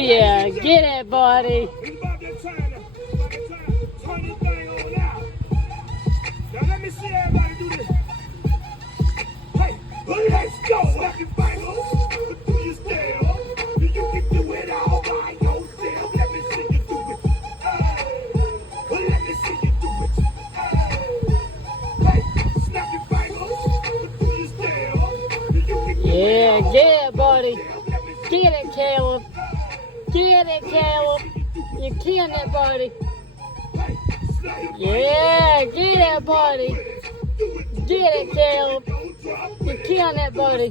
yeah, get it, buddy. It's about that time to turn this thing on out. Now let me see everybody do this. Hey, let's go. Snap your fingers, do your step. You can do it all by yourself. Let me see you do it. Hey, let me see you do it. Hey, snap your fingers, do your step. You can do it Yeah, all get it, buddy. by yourself. Get it, Caleb. Get it, Caleb. You're killing it, buddy. Yeah, get it, buddy. Get it, Caleb. You're killing it, buddy.